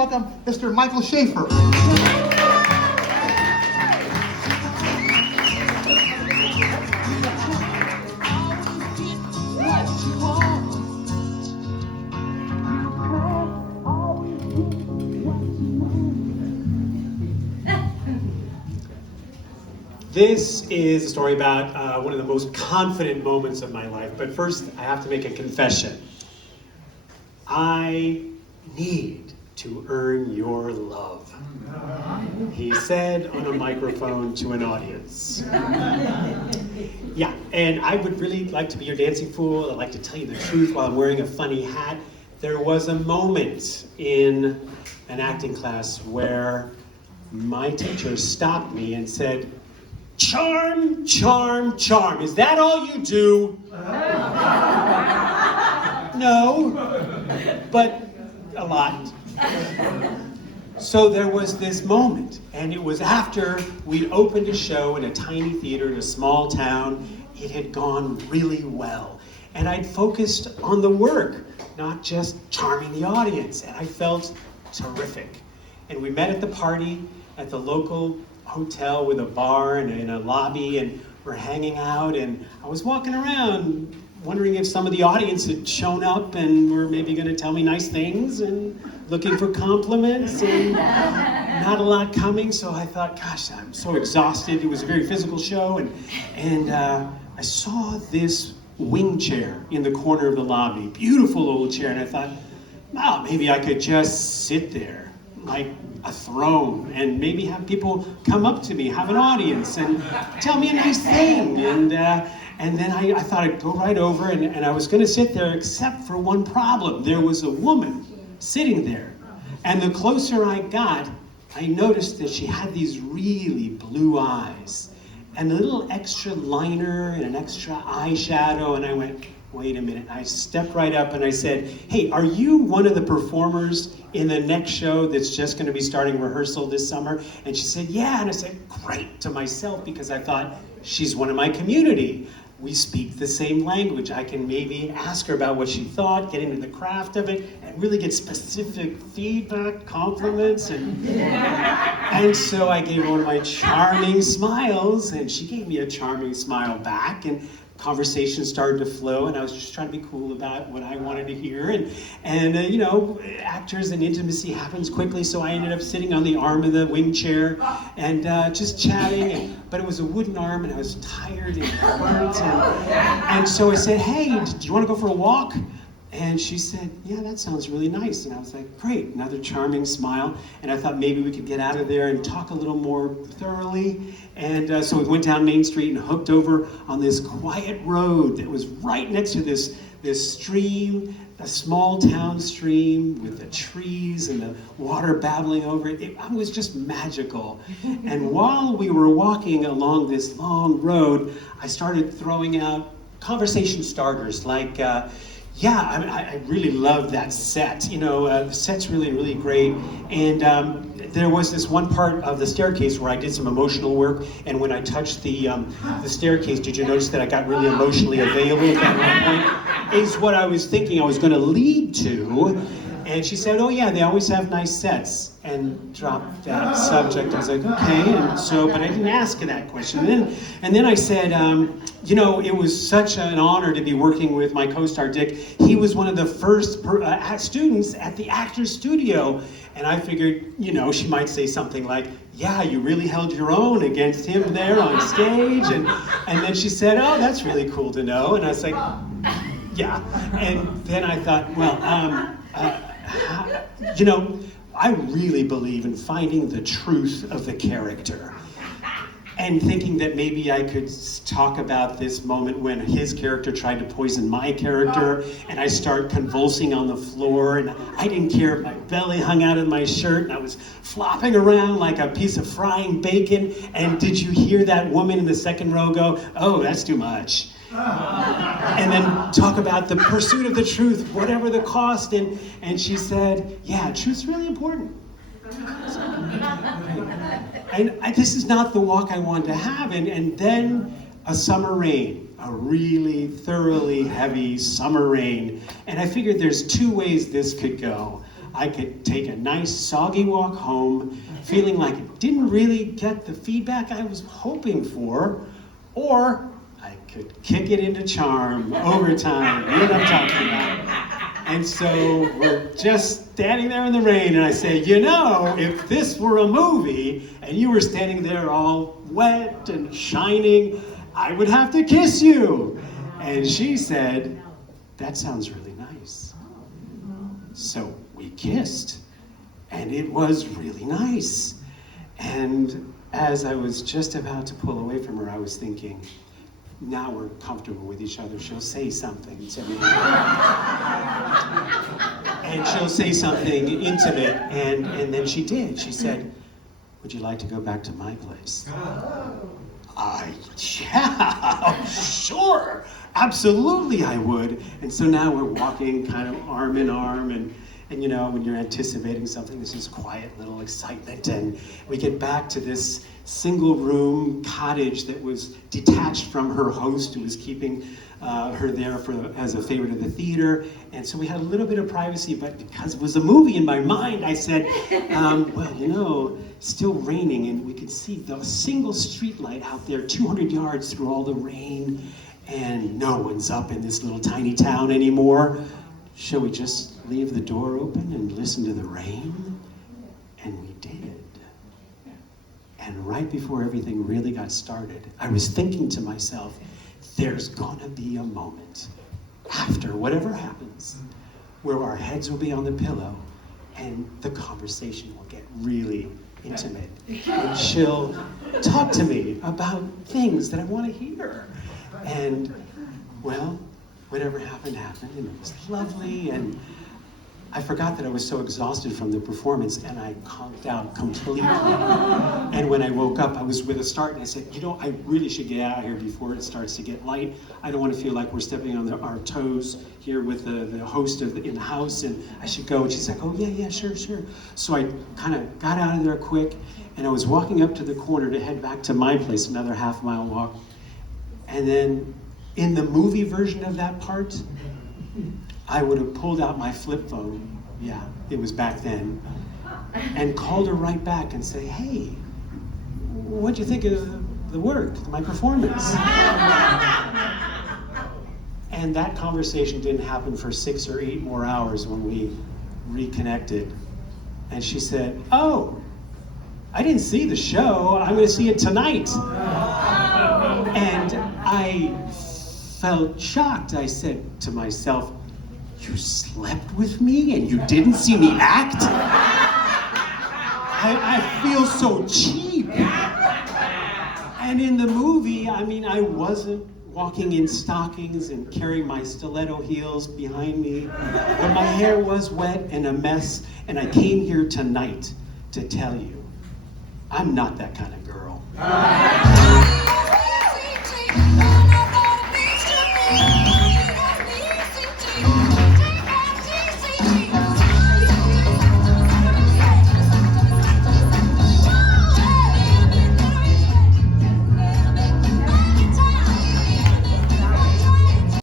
Welcome, Mr. Michael Schaefer. This is a story about one of the most confident moments of my life. But first, I have to make a confession. I need to earn your love, he said on a microphone to an audience. Yeah, and I would really like to be your dancing fool. I'd like to tell you the truth while I'm wearing a funny hat. There was a moment in an acting class where my teacher stopped me and said, "Charm, charm, charm. Is that all you do?" No, but a lot. So there was this moment, and it was after we'd opened a show in a tiny theater in a small town. It had gone really well, and I'd focused on the work, not just charming the audience, and I felt terrific. And we met at the party at the local hotel with a bar and a lobby, and we're hanging out, and I was walking around wondering if some of the audience had shown up and were maybe going to tell me nice things and looking for compliments, and not a lot coming. So I thought, gosh, I'm so exhausted. It was a very physical show, and I saw this wing chair in the corner of the lobby, beautiful old chair, and I thought, wow, maybe I could just sit there like a throne and maybe have people come up to me, have an audience, and tell me a nice thing. And then I thought I'd go right over, and I was going to sit there, except for one problem. There was a woman sitting there, and the closer I got, I noticed that she had these really blue eyes and a little extra liner and an extra eyeshadow, and I went, wait a minute. I stepped right up and I said, "Hey, are you one of the performers in the next show that's just going to be starting rehearsal this summer?" And she said, "Yeah." And I said, "Great," to myself, because I thought, she's one of my community. We speak the same language. I can maybe ask her about what she thought, get into the craft of it, and really get specific feedback, compliments. And so I gave her one of my charming smiles, and she gave me a charming smile back, and conversation started to flow, and I was just trying to be cool about what I wanted to hear, and you know, actors and intimacy happens quickly, so I ended up sitting on the arm of the wing chair and just chatting, but it was a wooden arm, and I was tired and hurt, and so I said, "Hey, do you want to go for a walk?" And she said, "Yeah, that sounds really nice." And I was like, great, another charming smile. And I thought maybe we could get out of there and talk a little more thoroughly. And so we went down Main Street and hooked over on this quiet road that was right next to this stream, a small town stream with the trees and the water babbling over it. It was just magical. And while we were walking along this long road, I started throwing out conversation starters like, yeah, I really love that set. You know, the set's really, really great. And there was this one part of the staircase where I did some emotional work. And when I touched the staircase, did you notice that I got really emotionally available at that one point? Is what I was thinking I was going to lead to. And she said, "Oh yeah, they always have nice sets," and dropped that subject. I was like, okay, and so, but I didn't ask that question. And then I said, you know, it was such an honor to be working with my co-star Dick. He was one of the first students at the Actors Studio, and I figured, you know, she might say something like, "Yeah, you really held your own against him there on stage," and then she said, "Oh, that's really cool to know," and I was like, yeah, and then I thought, well, you know, I really believe in finding the truth of the character, and thinking that maybe I could talk about this moment when his character tried to poison my character, and I start convulsing on the floor, and I didn't care if my belly hung out of my shirt, and I was flopping around like a piece of frying bacon. And did you hear that woman in the second row go, "Oh, that's too much"? And then talk about the pursuit of the truth, whatever the cost, and she said, "Yeah, truth's really important." And this is not the walk I wanted to have, and then a summer rain, a really thoroughly heavy summer rain, and I figured there's two ways this could go. I could take a nice soggy walk home, feeling like it didn't really get the feedback I was hoping for, or I could kick it into charm, overtime, you know what I'm talking about. And so we're just standing there in the rain, and I say, you know, if this were a movie, and you were standing there all wet and shining, I would have to kiss you. And she said, that sounds really nice. So we kissed, and it was really nice. And as I was just about to pull away from her, I was thinking, now we're comfortable with each other, she'll say something to me. And she'll say something intimate, and then she did. She said, would you like to go back to my place? Yeah, sure, absolutely I would. And so now we're walking kind of arm in arm, and you know, when you're anticipating something, there's this quiet little excitement, and we get back to this single room cottage that was detached from her host, who was keeping her there as a favorite of the theater. And so we had a little bit of privacy, but because it was a movie in my mind, I said, well, you know, still raining, and we could see the single street light out there 200 yards through all the rain, and no one's up in this little tiny town anymore. Shall we just leave the door open and listen to the rain? And we did. And right before everything really got started, I was thinking to myself, there's gonna be a moment after whatever happens where our heads will be on the pillow and the conversation will get really intimate. And she'll talk to me about things that I want to hear. And, well, whatever happened, happened, and it was lovely, and I forgot that I was so exhausted from the performance, and I conked out completely. And when I woke up, I was with a start, and I said, you know, I really should get out of here before it starts to get light. I don't want to feel like we're stepping on our toes here with the host in the house, and I should go. And she's like, oh, yeah, sure. So I kind of got out of there quick, and I was walking up to the corner to head back to my place, another half-mile walk. And then in the movie version of that part, I would have pulled out my flip phone, yeah, it was back then, and called her right back and say, hey, what'd you think of the work, my performance? And that conversation didn't happen for 6 or 8 more hours when we reconnected. And she said, oh, I didn't see the show, I'm gonna see it tonight. And I felt shocked. I said to myself, you slept with me and you didn't see me act? I feel so cheap. And in the movie, I mean, I wasn't walking in stockings and carrying my stiletto heels behind me, but my hair was wet and a mess, and I came here tonight to tell you, I'm not that kind of girl.